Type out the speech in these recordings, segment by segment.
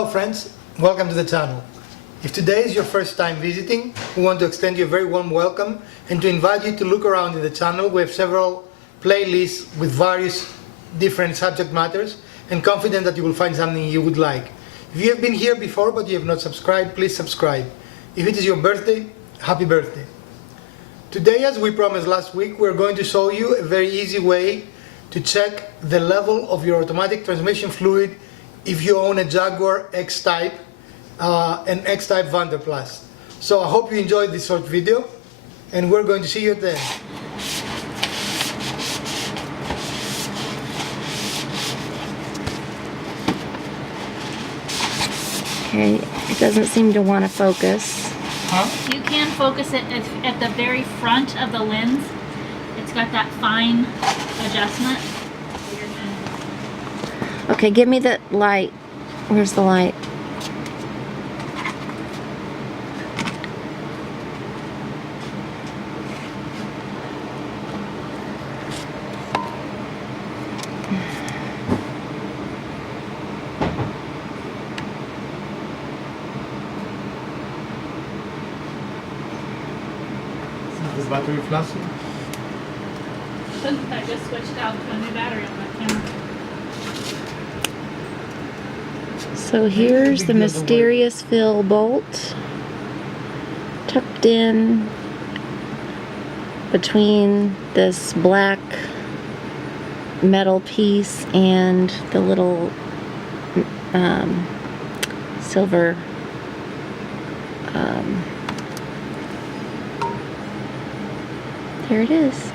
Hello friends, welcome to the channel. If today is your first time visiting, we want to extend you a very warm welcome and to invite you to look around in the channel. We have several playlists with various different subject matters and confident that you will find something you would like. If you have been here before but you have not subscribed, please subscribe. If it is your birthday, happy birthday. Today, as we promised last week, we're going to show you a very easy way to check the level of your automatic transmission fluid if you own a Jaguar X-Type, an X-Type Vanderplast. So I hope you enjoyed this short video and we're going to see you at the end. Okay, it doesn't seem to want to focus. Huh? You can focus it at the very front of the lens. It's got that fine adjustment. Okay, give me the light. Where's the light? Is the battery flashing? I just switched out to a new battery on that camera. So here's the mysterious fill bolt tucked in between this black metal piece and the little silver there it is.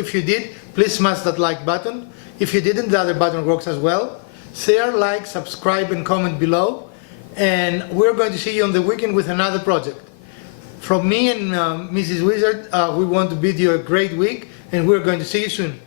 If you did, please smash that like button. If you didn't, the other button works as well. Share, like, subscribe and comment below. And we're going to see you on the weekend with another project. From me and Mrs. Wizard, we want to bid you a great week and we're going to see you soon.